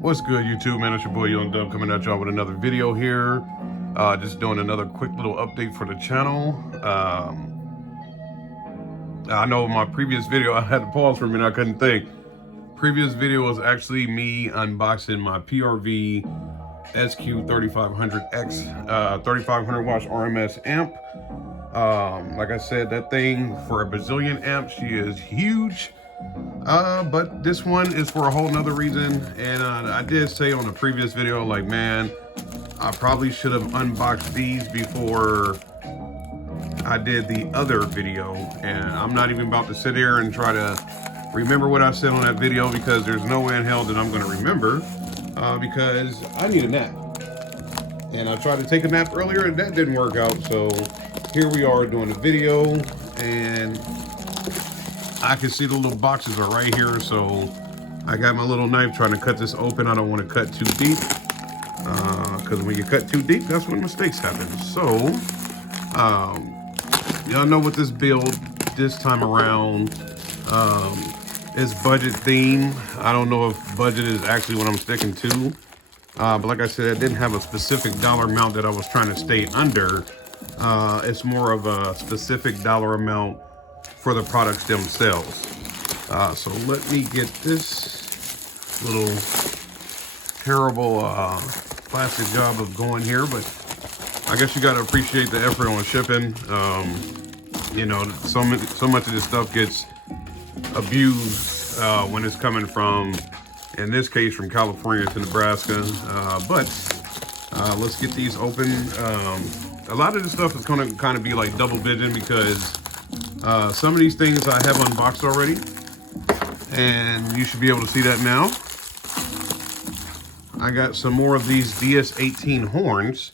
What's good, YouTube, man? It's your boy Young Dub coming at y'all with another video here. Just doing another quick little update for the channel. I know in my previous video, I had to pause for a minute, I couldn't think. Previous video was actually me unboxing my PRV SQ3500X 3500 watts RMS amp. Like I said, that thing for a Brazilian amp, she is huge. But this one is for a whole nother reason. And I did say on the previous video, like, man, I probably should have unboxed these before I did the other video. And I'm not even about to sit here and try to remember what I said on that video, because there's no way in hell that I'm going to remember, because I need a nap. And I tried to take a nap earlier and that didn't work out. So here we are doing the video, and I can see the little boxes are right here, so I got my little knife trying to cut this open. I don't want to cut too deep, because when you cut too deep, that's when mistakes happen. So, y'all know what this build this time around is budget theme. I don't know if budget is actually what I'm sticking to, but like I said, I didn't have a specific dollar amount that I was trying to stay under. It's more of a specific dollar amount for the products themselves. So let me get this little terrible plastic job of going here, but I guess you got to appreciate the effort on shipping. You know, so much of this stuff gets abused when it's coming from, in this case, from California to Nebraska. But let's get these open. A lot of this stuff is going to kind of be like double vision, because some of these things I have unboxed already, and you should be able to see that now. I got some more of these DS18 horns,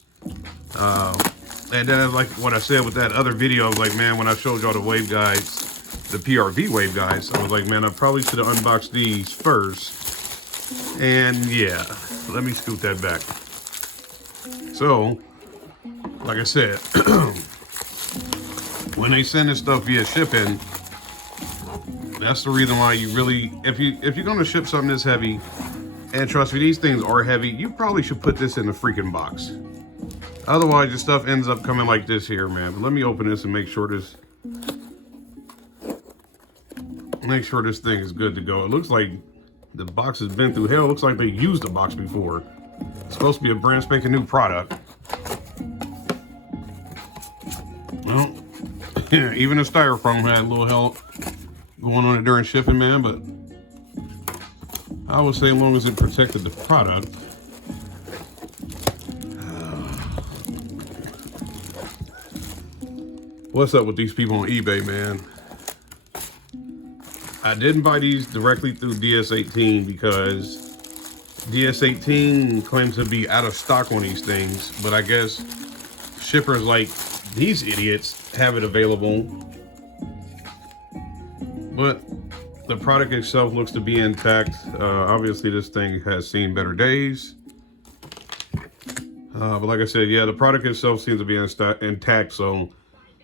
and then, like what I said with that other video, I was like, man, when I showed y'all the waveguides, the PRV waveguides, I was like, man, I probably should have unboxed these first. And yeah, let me scoot that back. So, like I said, when they send this stuff via shipping, that's the reason why you really, if you're gonna ship something this heavy, and trust me, these things are heavy, you probably should put this in the freaking box. Otherwise, your stuff ends up coming like this here, man. But let me open this and make sure this thing is good to go. It looks like the box has been through hell. It looks like they used the box before. It's supposed to be a brand spanking new product. Well, yeah, even the styrofoam had a little help going on it during shipping, man, but I would say as long as it protected the product. What's up with these people on eBay, man? I didn't buy these directly through DS18 because DS18 claims to be out of stock on these things, but I guess shippers like these idiots have it available. But the product itself looks to be intact. Obviously, this thing has seen better days. But like I said, yeah, the product itself seems to be intact. So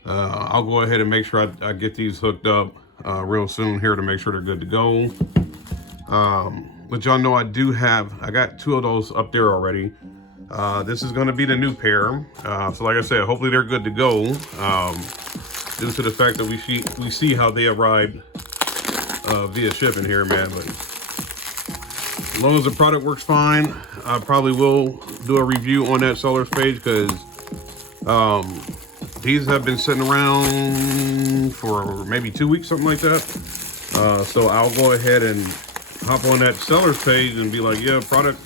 I'll go ahead and make sure I get these hooked up real soon here to make sure they're good to go. But y'all know I got two of those up there already. This is going to be the new pair. So like I said, hopefully they're good to go. Due to the fact that we see how they arrived via shipping here, man. But as long as the product works fine, I probably will do a review on that seller's page, because these have been sitting around for maybe 2 weeks, something like that. So I'll go ahead and hop on that seller's page and be like, yeah, product.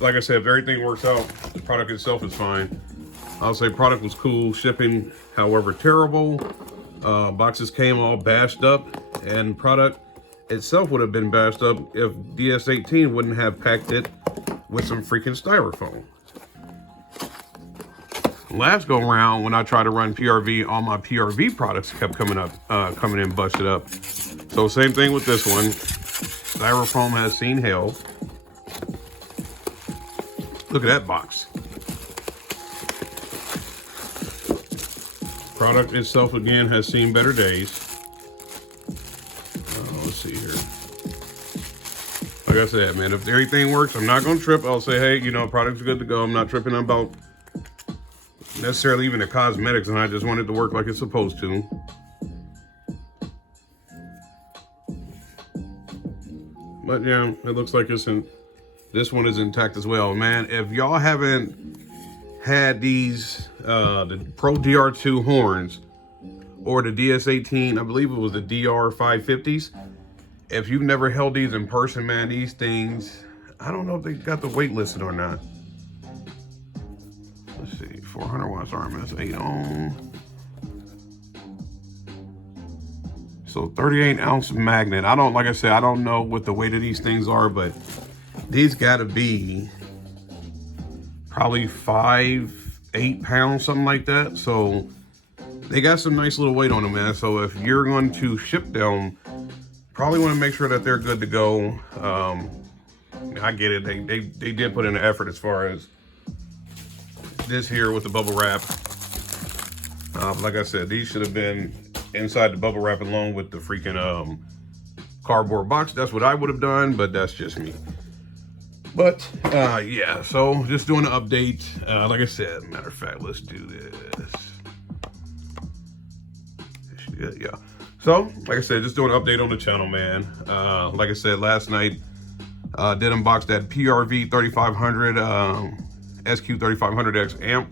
Like I said, if everything works out, the product itself is fine. I'll say product was cool. Shipping, however, terrible. Boxes came all bashed up, and product itself would have been bashed up if DS18 wouldn't have packed it with some freaking styrofoam. Last go round, when I tried to run PRV, all my PRV products kept coming in busted up. So same thing with this one. Styrofoam has seen hell. Look at that box. Product itself, again, has seen better days. Let's see here. like I said, man, if everything works, I'm not gonna trip. I'll say, hey, you know, product's good to go. I'm not tripping about necessarily even the cosmetics, and I just want it to work like it's supposed to. But yeah, it looks like it's in. This one is intact as well, man. If y'all haven't had these, the Pro DR2 horns or the DS18, I believe it was the DR550s. If you've never held these in person, man, these things, I don't know if they got the weight listed or not. Let's see, 400 watts RMS 8 ohm. So 38 ounce magnet. I don't, like I said, I don't know what the weight of these things are, but these gotta be probably 5-8 pounds, something like that. So they got some nice little weight on them, man. So if you're going to ship them, probably want to make sure that they're good to go. I get it. They did put in an effort as far as this here with the bubble wrap. Like I said, these should have been inside the bubble wrap along with the freaking cardboard box. That's what I would have done, but that's just me. But yeah, so just doing an update. Like I said, matter of fact, let's do this. Yeah. So, like I said, just doing an update on the channel, man. Like I said, last night, did unbox that PRV 3500 SQ3500X amp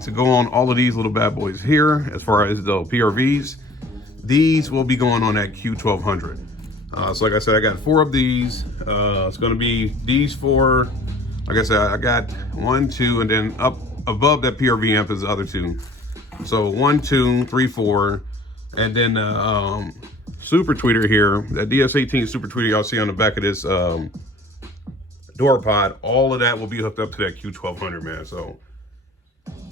to go on all of these little bad boys here. As far as the PRVs, these will be going on that Q1200. So like I said, I got 4 of these. It's going to be these 4. Like I said, I got 1, 2, and then up above that PRV amp is the other 2. So 1, 2, 3, 4. And then super tweeter here, that DS18 super tweeter y'all see on the back of this door pod, all of that will be hooked up to that Q1200, man. So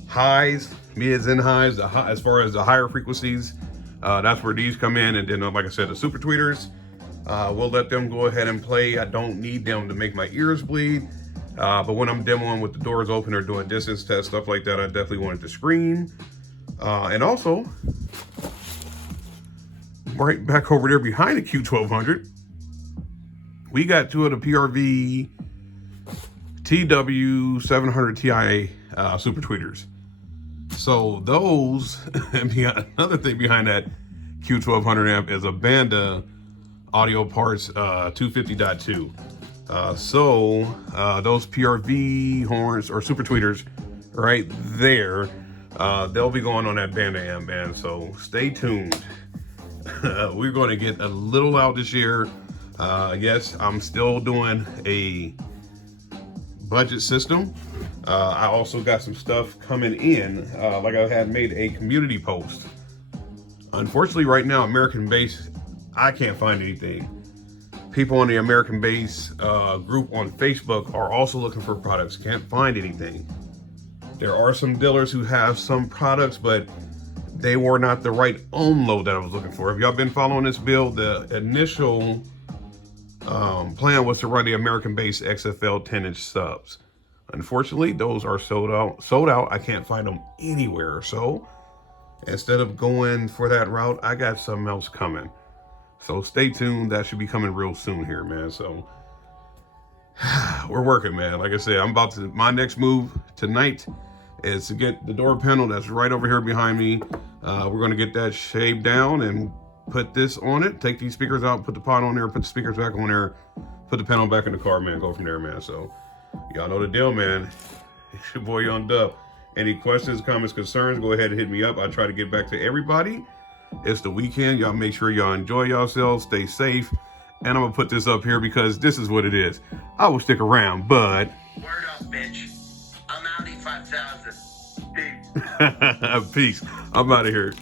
highs, mids, and highs, as far as the higher frequencies, that's where these come in. And then, like I said, the super tweeters, we'll let them go ahead and play. I don't need them to make my ears bleed. But when I'm demoing with the doors open or doing distance tests, stuff like that, I definitely want it to scream. And also, right back over there behind the Q1200, we got 2 of the PRV TW700 Ti super tweeters. So those, and another thing behind that Q1200 amp is a Banda Audio Parts 250.2. So those PRV horns or super tweeters right there, they'll be going on that Banda amp, man. So stay tuned. We're going to get a little loud this year. Yes, I'm still doing a budget system. I also got some stuff coming in. Like I had made a community post. Unfortunately, right now, American Base, I can't find anything. People on the American Base group on Facebook are also looking for products. Can't find anything. There are some dealers who have some products, but they were not the right ohm load that I was looking for. If y'all been following this build, the initial plan was to run the American Base XFL 10-inch subs. Unfortunately, those are sold out. I can't find them anywhere. So instead of going for that route, I got something else coming. So stay tuned. That should be coming real soon here, man. So we're working, man. Like I said, my next move tonight is to get the door panel that's right over here behind me. We're going to get that shaved down and put this on it. Take these speakers out, put the pod on there, put the speakers back on there, put the panel back in the car, man. Go from there, man. So y'all know the deal, man. It's your boy Young Dub. Any questions, comments, concerns, go ahead and hit me up. I try to get back to everybody. It's the weekend. Y'all make sure y'all enjoy yourselves, stay safe. And I'm going to put this up here because this is what it is. I will stick around, but... Word up, bitch. I'm Audi 5000. Peace. Peace. I'm out of here.